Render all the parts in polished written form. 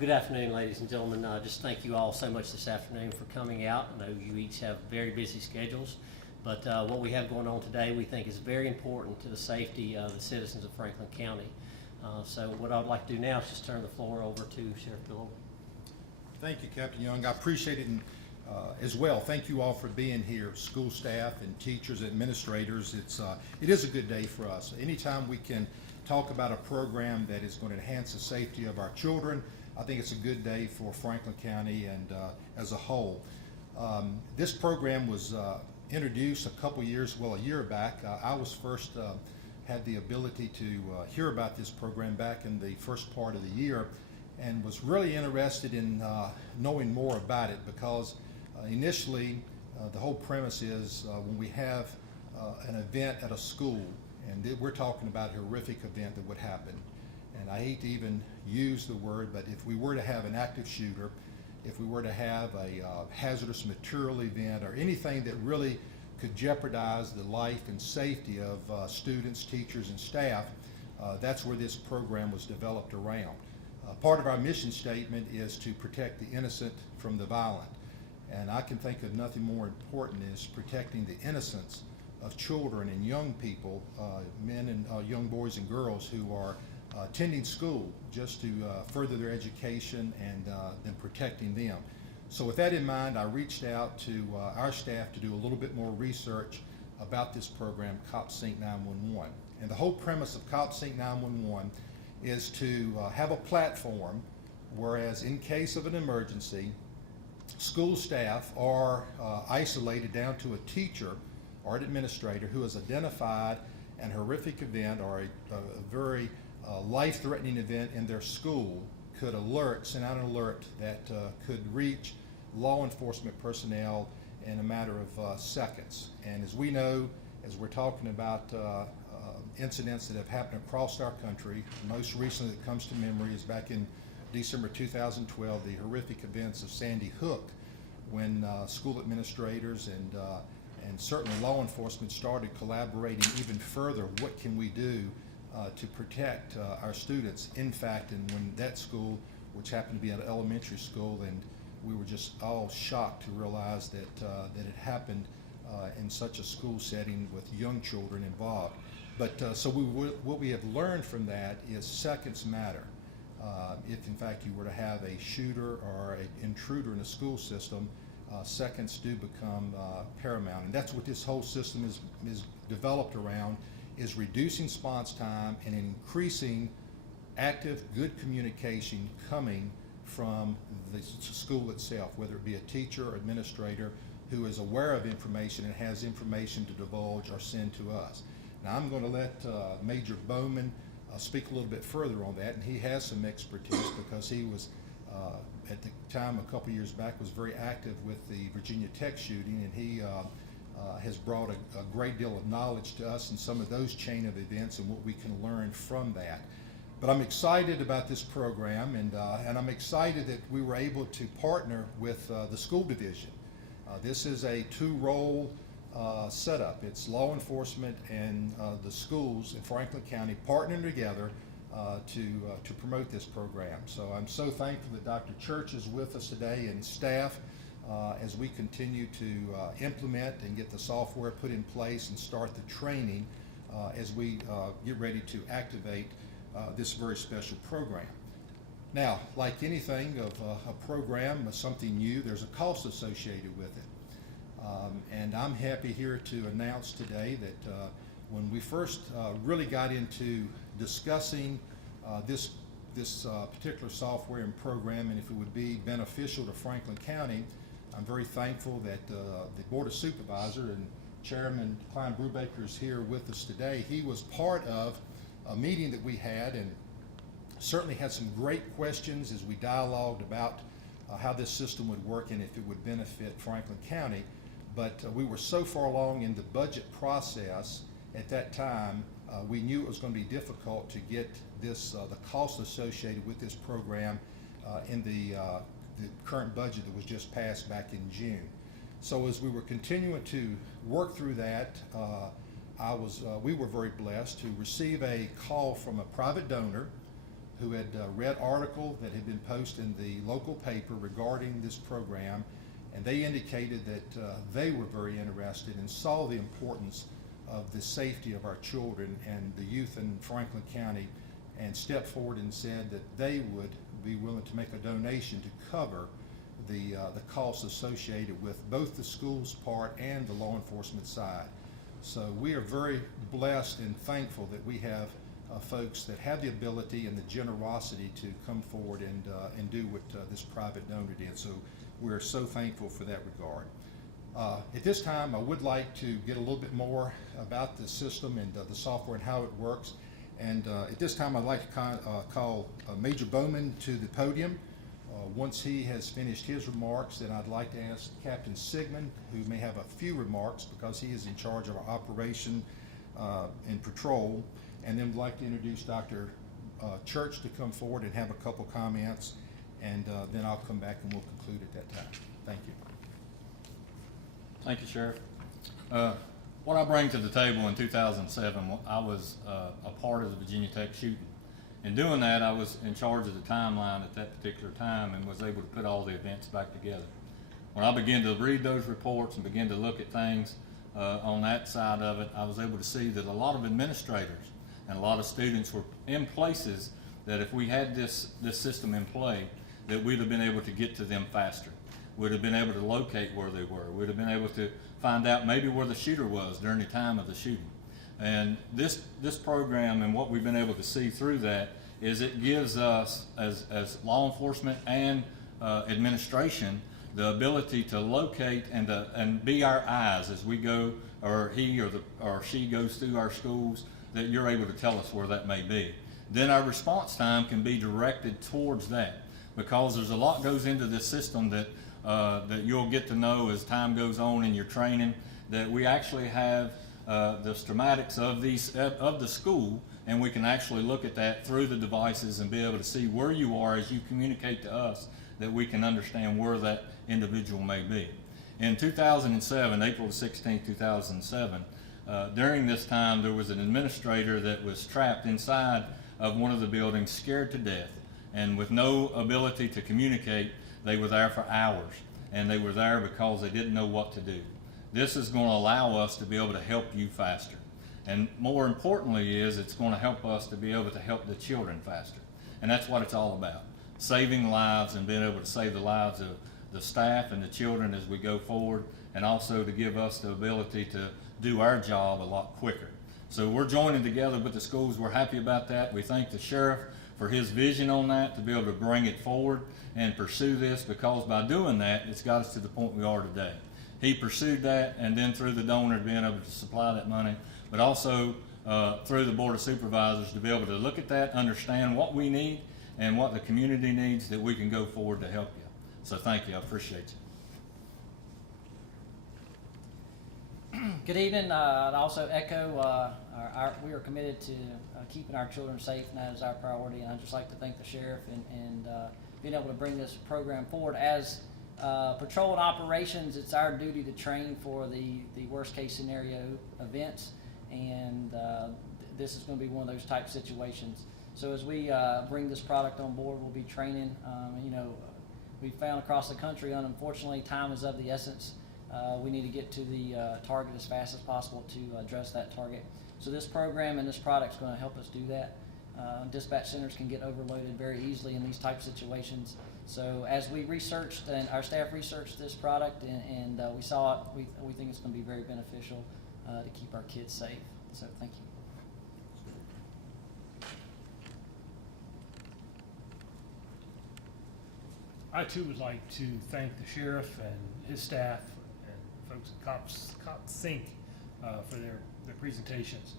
Good afternoon, ladies and gentlemen. Just thank you all so much this afternoon for coming out. I know you each have very busy schedules, but what we have going on today we think is very important to the safety of the citizens of Franklin County. So what I'd like to do now is just turn the floor over to Sheriff Bill. Thank you, Captain Young. I appreciate it, and as well, thank you all for being here, school staff and teachers, administrators. It is a good day for us. Anytime we can talk about a program that is going to enhance the safety of our children, I think it's a good day for Franklin County and as a whole. This program was introduced a year back. I was first had the ability to hear about this program back in the first part of the year, and was really interested in knowing more about it because initially the whole premise is when we have an event at a school, and we're talking about a horrific event that would happen, and I hate to even use the word, but if we were to have an active shooter, if we were to have a hazardous material event or anything that really could jeopardize the life and safety of students, teachers, and staff, that's where this program was developed around. Part of our mission statement is to protect the innocent from the violent. And I can think of nothing more important is protecting the innocence of children and young people, men and young boys and girls who are attending school just to further their education and then protecting them. So with that in mind, I reached out to our staff to do a little bit more research about this program, CopSync911. And the whole premise of CopSync911 is to have a platform whereas in case of an emergency, school staff are isolated down to a teacher or an administrator who has identified an horrific event or a very life-threatening event in their school, could send out an alert that could reach law enforcement personnel in a matter of seconds. And as we know, as we're talking about incidents that have happened across our country, most recently that comes to memory is back in December 2012, the horrific events of Sandy Hook, when school administrators and certainly law enforcement started collaborating even further. What can we do to protect our students? In fact, and when that school, which happened to be an elementary school, and we were just all shocked to realize that that it happened in such a school setting with young children involved. But so what we have learned from that is seconds matter. If in fact you were to have a shooter or an intruder in a school system, seconds do become paramount, and that's what this whole system is developed around, is reducing response time and increasing active, good communication coming from the school itself, whether it be a teacher or administrator who is aware of information and has information to divulge or send to us. Now I'm going to let Major Bowman speak a little bit further on that, and he has some expertise because he was at the time a couple years back was very active with the Virginia Tech shooting, and he has brought a great deal of knowledge to us in some of those chain of events and what we can learn from that. But I'm excited about this program, and I'm excited that we were able to partner with the school division. This is a two-role setup. It's law enforcement and the schools in Franklin County partnering together to promote this program. So I'm so thankful that Dr. Church is with us today and staff as we continue to implement and get the software put in place and start the training as we get ready to activate this very special program. Now, like anything of a program, something new, there's a cost associated with it. And I'm happy here to announce today that when we first really got into discussing this particular software and program and if it would be beneficial to Franklin County, I'm very thankful that the Board of Supervisors and Chairman Klein Brubaker is here with us today. He was part of a meeting that we had and certainly had some great questions as we dialogued about how this system would work and if it would benefit Franklin County. But we were so far along in the budget process at that time, we knew it was going to be difficult to get this, the cost associated with this program in the current budget that was just passed back in June. So as we were continuing to work through that, we were very blessed to receive a call from a private donor who had read article that had been posted in the local paper regarding this program, and they indicated that they were very interested and saw the importance of the safety of our children and the youth in Franklin County, and stepped forward and said that they would be willing to make a donation to cover the costs associated with both the schools part and the law enforcement side. So we are very blessed and thankful that we have folks that have the ability and the generosity to come forward and do what this private donor did. So we're so thankful for that regard. At this time, I would like to get a little bit more about the system and the software and how it works. And at this time, I'd like to call Major Bowman to the podium. Once he has finished his remarks, then I'd like to ask Captain Sigmund, who may have a few remarks because he is in charge of our operation and patrol. And then we'd like to introduce Dr. Church to come forward and have a couple comments. And then I'll come back and we'll conclude at that time. Thank you. Thank you, Sheriff. What I bring to the table in 2007, I was a part of the Virginia Tech shooting. In doing that, I was in charge of the timeline at that particular time and was able to put all the events back together. When I began to read those reports and begin to look at things on that side of it, I was able to see that a lot of administrators and a lot of students were in places that if we had this system in play, that we'd have been able to get to them faster. We'd have been able to locate where they were. We'd have been able to find out maybe where the shooter was during the time of the shooting. And this program and what we've been able to see through that is it gives us as law enforcement and administration the ability to locate and be our eyes as we go, or he or she goes through our schools, that you're able to tell us where that may be. Then our response time can be directed towards that, because there's a lot goes into this system that you'll get to know as time goes on in your training, that we actually have the schematics of the school, and we can actually look at that through the devices and be able to see where you are as you communicate to us, that we can understand where that individual may be. In 2007, April 16, 2007, during this time there was an administrator that was trapped inside of one of the buildings, scared to death, and with no ability to communicate. They were there for hours, and they were there because they didn't know what to do. This is going to allow us to be able to help you faster. And more importantly is it's going to help us to be able to help the children faster. And that's what it's all about, saving lives and being able to save the lives of the staff and the children as we go forward, and also to give us the ability to do our job a lot quicker. So we're joining together with the schools. We're happy about that. We thank the sheriff for his vision on that, to be able to bring it forward and pursue this, because by doing that, it's got us to the point we are today. He pursued that, and then through the donor being able to supply that money, but also through the Board of Supervisors to be able to look at that, understand what we need and what the community needs, that we can go forward to help you. So thank you, I appreciate you. Good evening. I'd also echo we are committed to keeping our children safe, and that is our priority. And I'd just like to thank the sheriff and being able to bring this program forward. As patrol and operations, it's our duty to train for the worst case scenario events, and this is going to be one of those type situations. So as we bring this product on board, we'll be training. We found across the country, unfortunately, time is of the essence. We need to get to the target as fast as possible to address that target. So this program and this product is going to help us do that. Dispatch centers can get overloaded very easily in these type of situations. So as we researched, and our staff researched this product, and we saw it, we think it's going to be very beneficial to keep our kids safe. So thank you. I too would like to thank the sheriff and his staff and folks at CopSync for their presentations.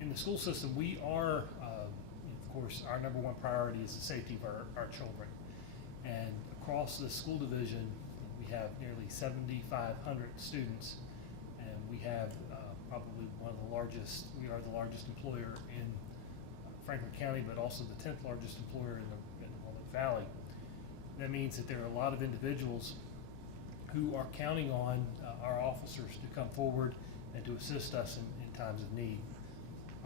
In the school system, we are, of course, our number one priority is the safety of our children. And across the school division, we have nearly 7,500 students, and we have probably we are the largest employer in Franklin County, but also the 10th largest employer in the Willamette Valley. That means that there are a lot of individuals who are counting on our officers to come forward and to assist us in times of need.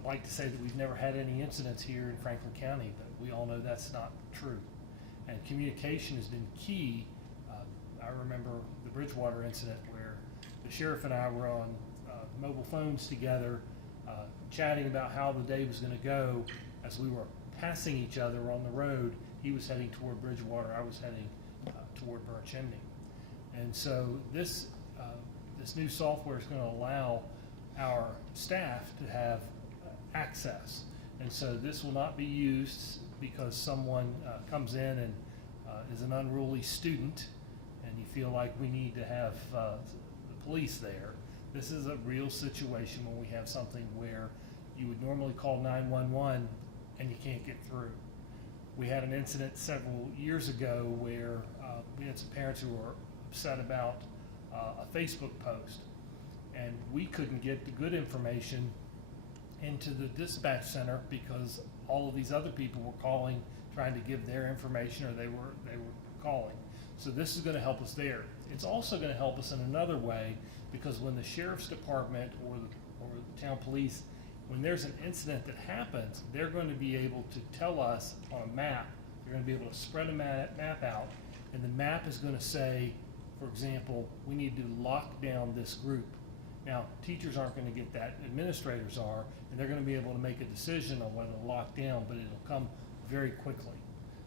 I'd like to say that we've never had any incidents here in Franklin County, but we all know that's not true. And communication has been key. I remember the Bridgewater incident where the sheriff and I were on mobile phones together, chatting about how the day was going to go. As we were passing each other on the road, he was heading toward Bridgewater, I was heading toward Burnt Chimney. And so this new software is going to allow our staff to have access. And so this will not be used because someone comes in and is an unruly student and you feel like we need to have the police there. This is a real situation when we have something where you would normally call 911 and you can't get through. We had an incident several years ago where we had some parents who were upset about a Facebook post, and we couldn't get the good information into the dispatch center because all of these other people were calling, trying to give their information, or they were calling. So this is going to help us there. It's also going to help us in another way, because when the sheriff's department or the town police, when there's an incident that happens, they're going to be able to tell us on a map. They're going to be able to spread a map out, and the map is going to say, for example, we need to lock down this group. Now, teachers aren't going to get that, administrators are, and they're going to be able to make a decision on whether to lock down, but it'll come very quickly.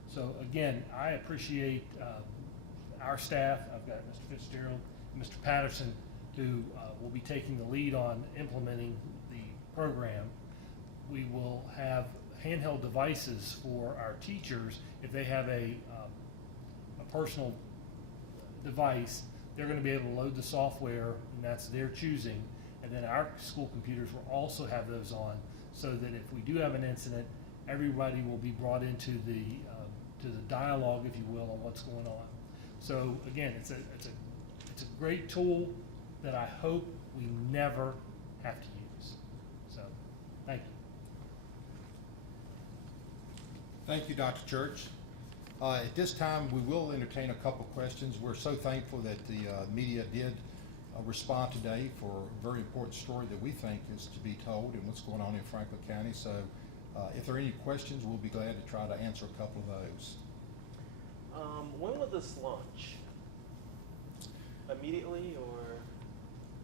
So again, I appreciate our staff. I've got Mr. Fitzgerald and Mr. Patterson, who will be taking the lead on implementing the program. We will have handheld devices for our teachers. If they have a personal device, they're going to be able to load the software, and that's their choosing. And then our school computers will also have those on, so that if we do have an incident, everybody will be brought into the to the dialogue, if you will, on what's going on. So again, it's a great tool that I hope we never have to use. So, thank you. Thank you, Dr. Church. At this time, we will entertain a couple questions. We're so thankful that the media did respond today for a very important story that we think is to be told and what's going on in Franklin County. So if there are any questions, we'll be glad to try to answer a couple of those. When will this launch? Immediately, or?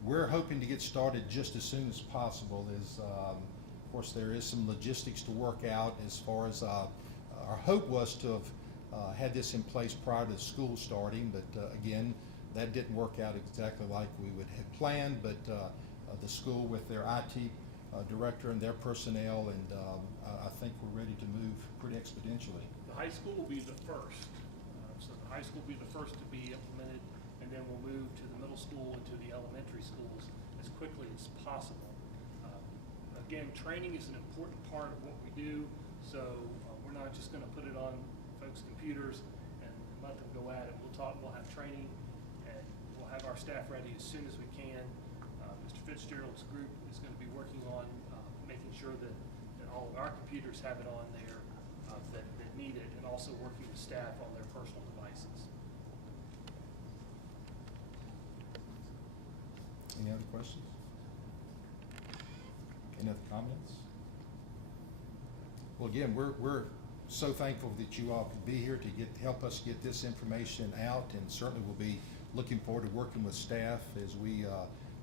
We're hoping to get started just as soon as possible. Of course, there is some logistics to work out as far as our hope was to have had this in place prior to the school starting, but again, that didn't work out exactly like we would have planned. But the school, with their IT director and their personnel, and I think we're ready to move pretty exponentially. The high school will be the first. So the high school will be the first to be implemented, and then we'll move to the middle school and to the elementary schools as quickly as possible. Again, training is an important part of what we do, so we're not just going to put it on folks' computers and let them go at it. We'll have training, and we'll have our staff ready as soon as we can. Mr. Fitzgerald's group is going to be working on making sure that all of our computers have it on there that need it, and also working with staff on their personal devices. Any other questions? Any other comments? Well, again, we're so thankful that you all could be here to help us get this information out, and certainly we'll be looking forward to working with staff as we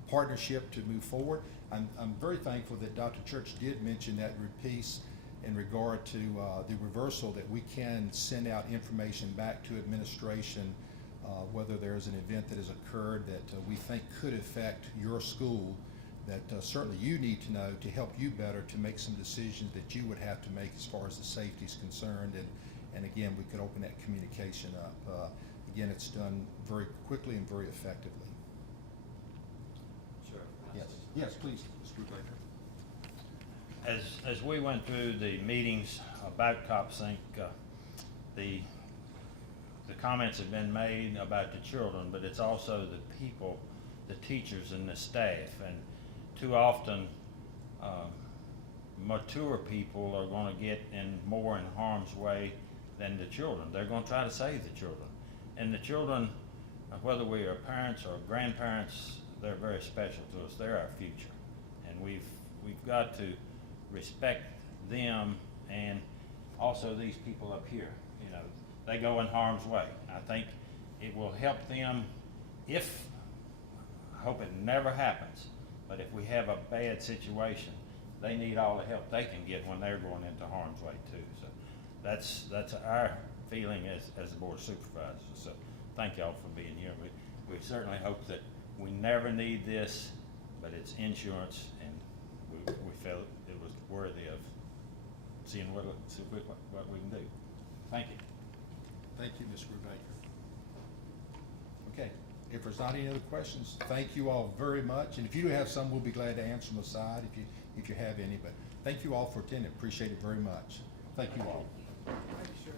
partnership to move forward. I'm very thankful that Dr. Church did mention that piece in regard to the reversal, that we can send out information back to administration whether there's an event that has occurred that we think could affect your school, that certainly you need to know to help you better to make some decisions that you would have to make as far as the safety is concerned. And again, we could open that communication up. Again, it's done very quickly and very effectively. Sure. Yes, yes, please, Mr. Brubaker. As we went through the meetings about CopSync, the comments have been made about the children, but it's also the people, the teachers and the staff. And too often, mature people are going to get more in harm's way than the children. They're going to try to save the children. And the children, whether we are parents or grandparents, they're very special to us. They're our future. And we've got to respect them and also these people up here. You know, they go in harm's way. I think it will help them if, I hope it never happens, but if we have a bad situation, they need all the help they can get when they're going into harm's way too. So that's our feeling as the Board of Supervisors. So thank y'all for being here. We certainly hope that we never need this, but it's insurance, and we felt it was worthy of seeing what we can do. Thank you. Thank you, Ms. Brubaker. Okay, if there's not any other questions, thank you all very much. And if you do have some, we'll be glad to answer them aside if you have any. But thank you all for attending. Appreciate it very much. Thank you all. Thank you, sir.